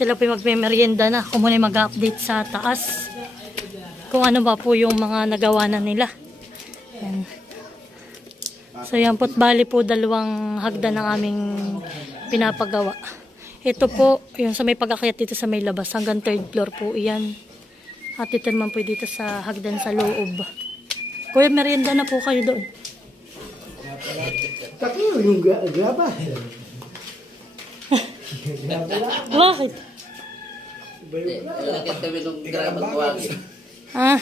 Sila po yung magme-merienda na. Ako muna mag-update sa taas. Kung ano ba po yung mga nagawa na nila. Yan. So yan po't bali po dalawang hagdan ng aming pinapagawa. Ito po, yung sa may pag-akyat dito sa may labas, hanggang third floor po iyan. At ito naman po dito sa hagdan sa loob. Kuya, merienda na po kayo doon. Takyo yung gra- graba. Bakit? Lakit kami nung grabang buwagin. Ah,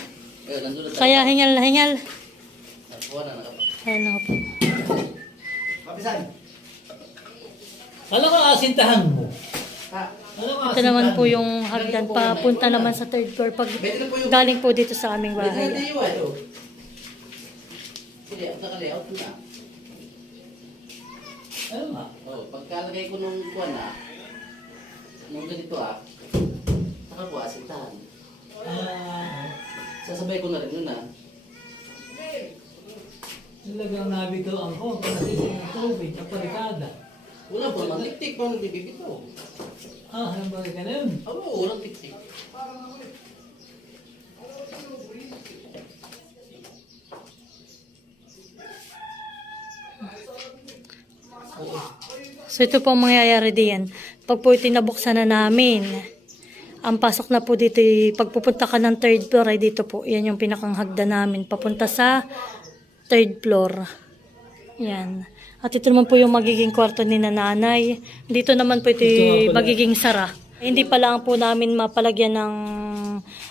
Eh, nandun na kaya hingal na hingal. Ayan nga po. Kapisan. Alam ko asintahan mo. Ko Ito naman po yung hagdan papunta naman sa third floor pag galing po dito sa aming bahay. na yung ano. Ano nga? Oh, pagkalagay ko nung kuwan na, nung ganito ah, saka po asintahan. Ah, Sasabay ko na rin yun ah. talagang nabito ang ko. Nasising ng tubig sa palikada. Wala po, mga tiktik pa nung bibibito. Ah, ano ba ka na yun? Oo, walang tiktik. So ito po ang mangyayari diyan. Pag po itinabuksan na namin, ang pasok na po dito, pagpupunta ka ng third floor ay dito po. Yan yung pinakang hagdan namin. Papunta sa third floor. Yan. At ito naman po yung magiging kwarto ni nanay. Dito naman po ito, Ito magiging sara. Hindi pa lang po namin mapalagyan ng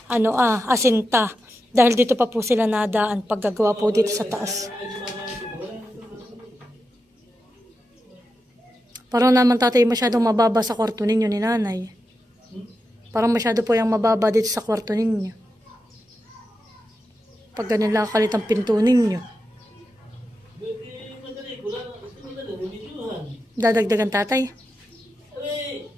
ano ah, asinta. Dahil dito pa po sila nadaan paggagawa po dito sa taas. Parang naman tatay masyadong mababa sa kwarto ninyo ni nanay. Parang masyado po yung mababa dito sa kwarto ninyo. Pag ganun lang kalit ang pinto ninyo. Na. Na. Dadagdagan tatay. Eh,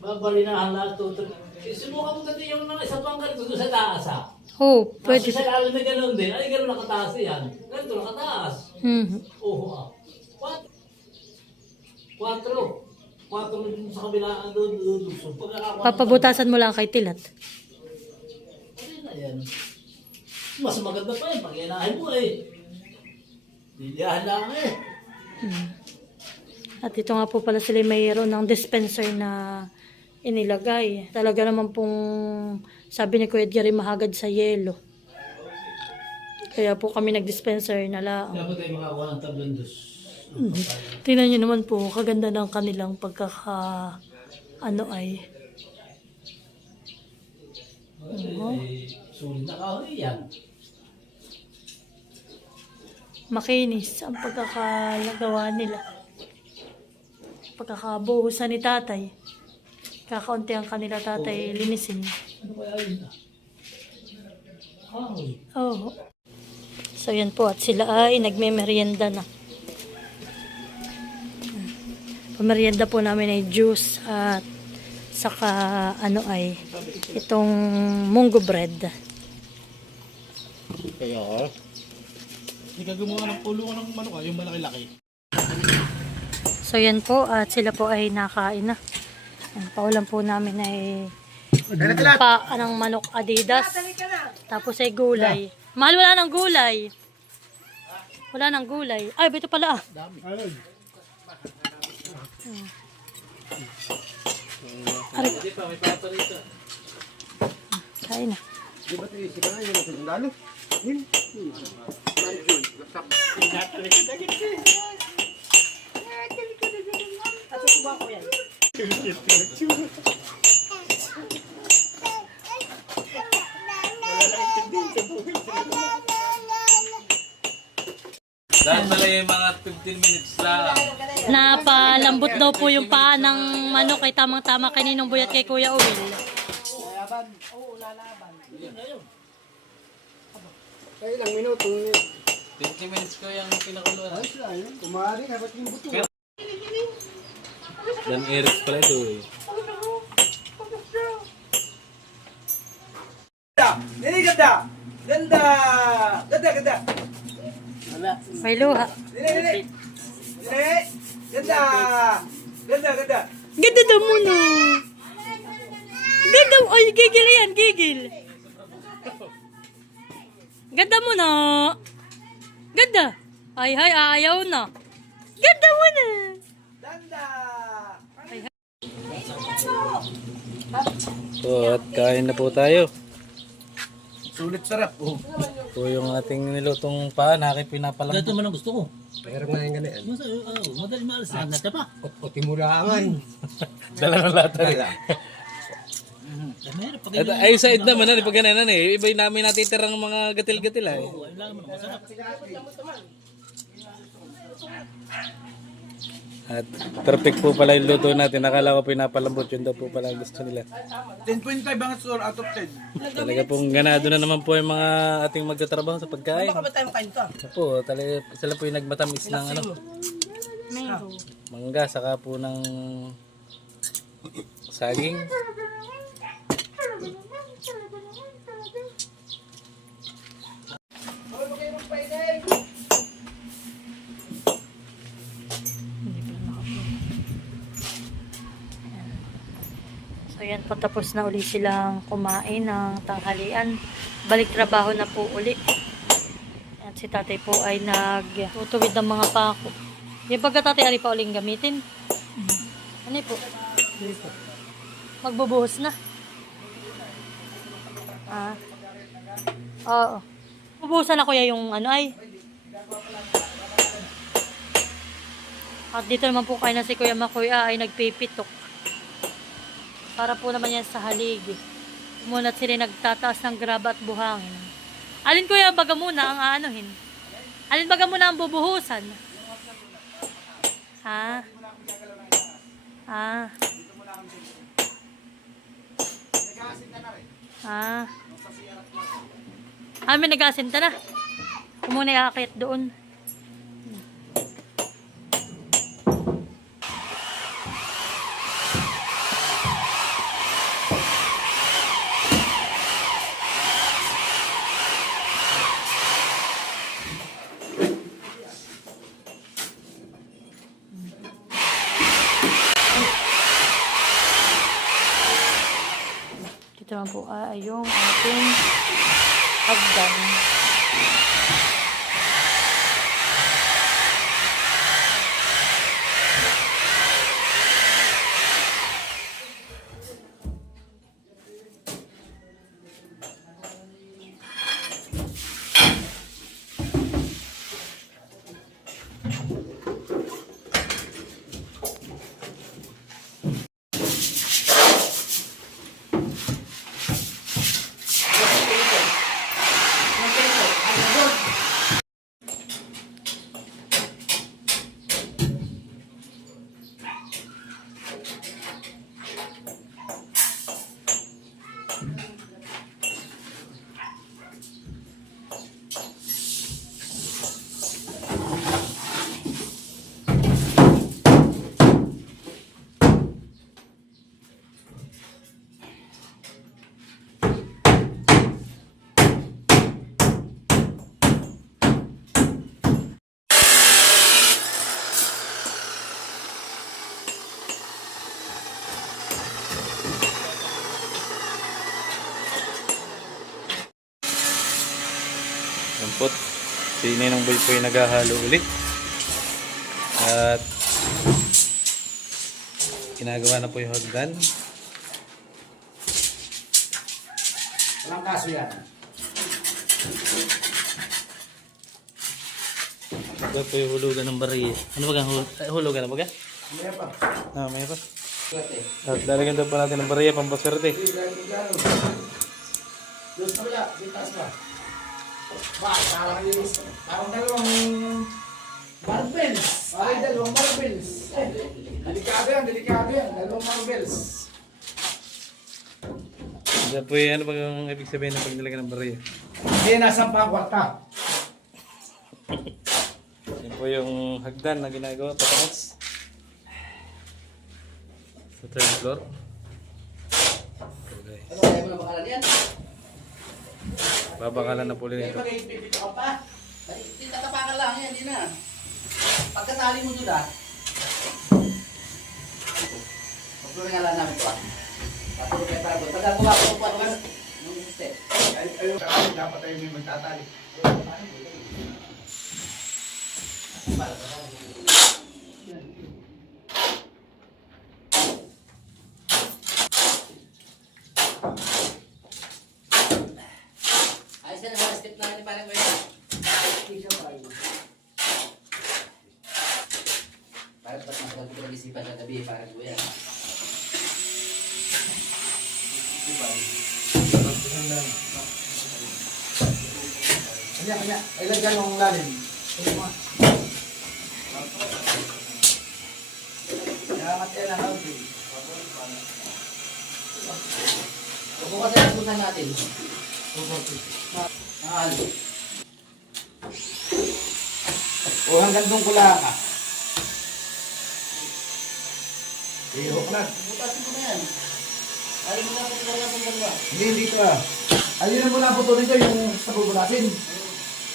babalinahan lahat to. Eh, Subukan mo dati yung mga isa pang doon sa taas ha. Oh, Pwede. Sa lalim na gano'n din. Ay, gano'n nakataas yan. Ganito nakataas. Hmm. Oo ah. What? Quatro. Quatro din sa kabila doon doon Papabutasan mo lang kay Tilat. Na yan? Mas maganda pa yun pag mo eh. Liliyahan lang eh. At ito nga po pala sila mayroon ng dispenser na inilagay. Talaga naman pong sabi ni Kuya Edgar mahagad sa yelo. Kaya po kami nag-dispenser na lang. Dapat tayo makakuha ng tablong dos. Tingnan nyo naman po, kaganda ng kanilang pagkaka, ano ay, kahoy yan. makinis ang pagkakalagawa nila. Pagkakabuhusan ni tatay. Kakaunti ang kanila tatay linisin. Ano. Oo. So yan po, at sila ay nagme-merienda na. Pamerienda po namin ay juice at saka ano ay itong munggo bread. Kaya. Hindi ka gumawa ng pulungan ng manok ah, yung malaki-laki. So yan po at sila po ay nakain na. Ang paulam po namin ay pa ng manok adidas. Tapos ay gulay. Mahal wala ng gulay. Wala ng gulay. Ay, ito pala ah. Ano? Aray, Hindi pa, may pato rito. kain na. Di ba ito yung sika na yung sundalo? Yun. Dahil pala yung mga 15 minutes lang. Napalambot daw po yung paa ng manok kay tamang-tama kaninong buyat kay Kuya Uwil. Kaya ilang minuto. 20 minutes ko yung pinakuluan. Ayos lang yun. Kumari, habat yung buto. Dan Eric pala ito eh. Ganda! Ganda, ganda! May luha. Ganda! Ganda! Ganda, ganda. Ganda daw muna. Ganda. Ay, gigil yan, gigil. Ganda mo na. Ganda. Ay, hay, ayaw na. Ganda mo na. So, at kain na po tayo. Sulit sarap. Oh. Ito yung ating nilutong paan, aking pinapalambot. Ito man ang gusto ko. Mayroon nga yung ganyan. Mas, oh, madali maalas na. Nata pa. Mo lang. Dala ng lata rin. Eh, meron. Pag At ay sa naman na, pag ganun eh. Iba yung namin natitirang mga gatil-gatil eh. Wala naman. Masarap. At perfect po pala yung luto natin. Nakala ko pinapalambot yun daw po pala ang gusto nila. 10.5 ang score out of 10. Talaga pong ganado na naman po yung mga ating magtatrabaho sa pagkain. Baka ba tayo makain to? Po, talaga sila po yung nagmatamis ng ano, Mango. mangga saka po ng saging. So yan po tapos na uli silang kumain ng tanghalian. Balik trabaho na po uli. At si tatay po ay nagtutuwid ng mga pako. Yung pagkatatay ari pa uling gamitin. Ano po? Magbubuhos na. Ah. Oo. Bubuhusan na kuya yung ano ay. At dito naman po kayo na si Kuya Makuya ay nagpipitok. Para po naman yan sa haligi. Muna't sila nagtataas ng graba at buhangin. Alin kuya baga muna ang aanuhin? Alin baga muna ang bubuhusan? Ha? Ha? Ha? Ah, may nag-asinta na. Kumuna iakit doon. Naman po ay yung ating hagdan. Ninong Boy po yung naghahalo ulit. At ginagawa na po yung hagdan. Walang kaso yan. Ito po yung hulugan ng bariya. Ano ba ang hul- hulugan na ba? ga? May pa. Ah, may pa. At lalagyan daw pa natin ng bariya pampaswerte. Doon sa kabila, di taas pa. Ba, parang yung parang dalawang marbles. Parang dalawang marbles. Delikado yan, delikado yan. Dalawang marbles. Ito po yung ano ang ibig sabihin ng pagnilagyan ng bariya. Hindi, nasa pa kwarta. Yan po yung hagdan na ginagawa pataas. Sa third floor. Okay. Ano kaya mo na bakalan yan? Babakalan na po ulit Eh, ito. mag-ipipito ka pa. Titatapakan lang yan, hindi na. Pagkatali mo doon ah. Tuloy nga lang namin ito ah. Patuloy kayo para po. Pagkagawa ko po ano Nung step. Ay, ay, ay, dapat tayo may magtatali. Ayos na naman step namin parang kuya. Parang ba't matagal ko pinag-isipan sa gabi parang kuya. Kanya, kanya. Ay, lagyan ng lalim. Kaya matya na lang. Bukas na susan natin. Mahal. O hanggang doon ko lang ah. Ihok na. Butasin ko na yan. Ayaw mo na talaga sa dalawa. Hindi, dito ah. Ayun ang muna po to dito yung sa bubulasin.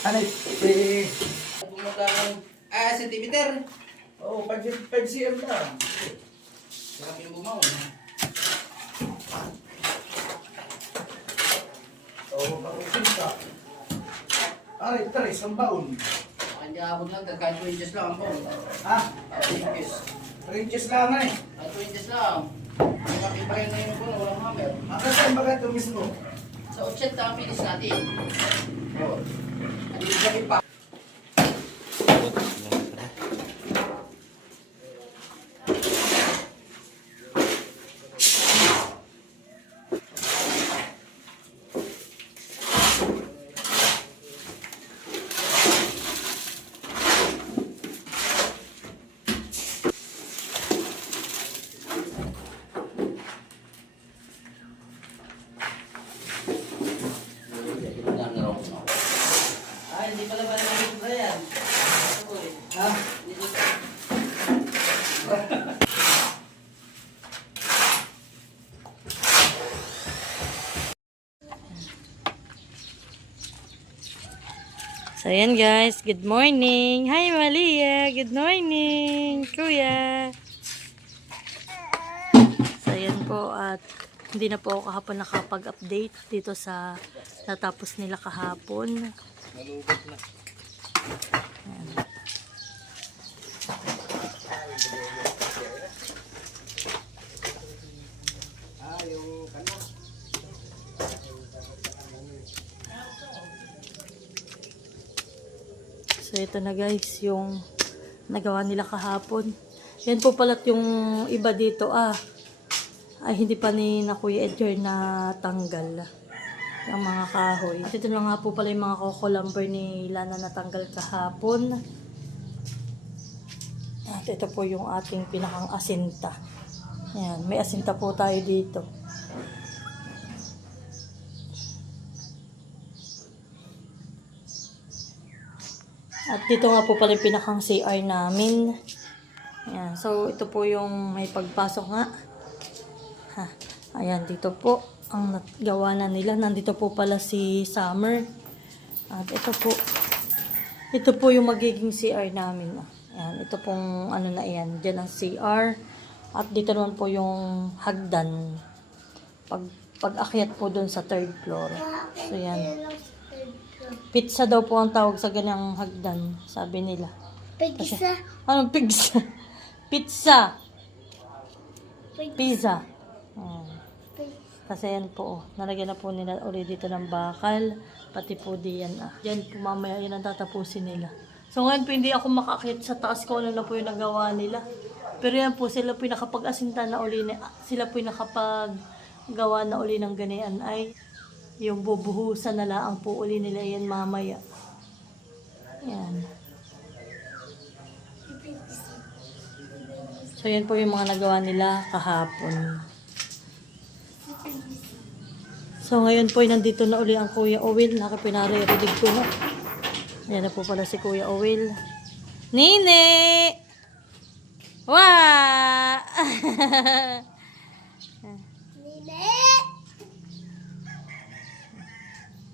Ano eh, Pumunta ng ah, sentimeter. oh, 5, 5 cm lang. Sarap yung bumaw. Oo, bakit ka? Aray, tara, isang baon. Hindi abot lang, 2 inches lang ang bone. Ha? Ah, 2 inches. 3 inches lang na eh. Kahit 2 inches lang. May makipahin na yung bone, walang hammer. Hanggang saan ba ito mismo? Sa 80 ang finish natin. Oh. Hindi ko sabi pa. Ba yan? Ha? So, ayan guys. Good morning. Hi, Malia. Good morning, Kuya. So, ayan po. At hindi na po ako kahapon nakapag-update dito sa natapos nila kahapon. Nalugot na. So, ito na guys, yung nagawa nila kahapon. Yan po pala't yung iba dito, ah, ay hindi pa ni na Kuya Edgar na tanggal yung mga kahoy. Ito na nga po pala yung mga coco lumber ni Lana natanggal kahapon. At ito po yung ating pinakang asinta. Ayan, may asinta po tayo dito. At dito nga po pala yung pinakang CR namin. Ayan, so ito po yung may pagpasok nga. Ha, ayan, dito po ang gawa na nila. Nandito po pala si Summer. At ito po, ito po yung magiging CR namin. Ayan, ito pong ano na yan. Diyan ang CR. At dito naman po yung hagdan. Pag, pag-akyat po doon sa third floor. So yan. Pizza daw po ang tawag sa ganyang hagdan, sabi nila. Pizza? Anong pizza? Pizza. Pizza. Kasi yan po, oh, nalagyan na po nila ulit dito ng bakal, pati po diyan ah. Yan po mamaya, yan ang tatapusin nila. So ngayon po hindi ako makakit sa taas ko ano na po yung nagawa nila. Pero yan po, sila po nakapag-asinta na uli, na, sila po yung nakapag gawa na uli ng ganian ay yung bubuhusan na lang po uli nila yan mamaya. Yan. So yan po yung mga nagawa nila kahapon. So ngayon po nandito na uli ang Kuya Owil. Nakapinare-redig ko na. Ayan na po pala si Kuya Owil. Nini! Wa!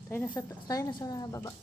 Tayo na sa, tayo na sa baba.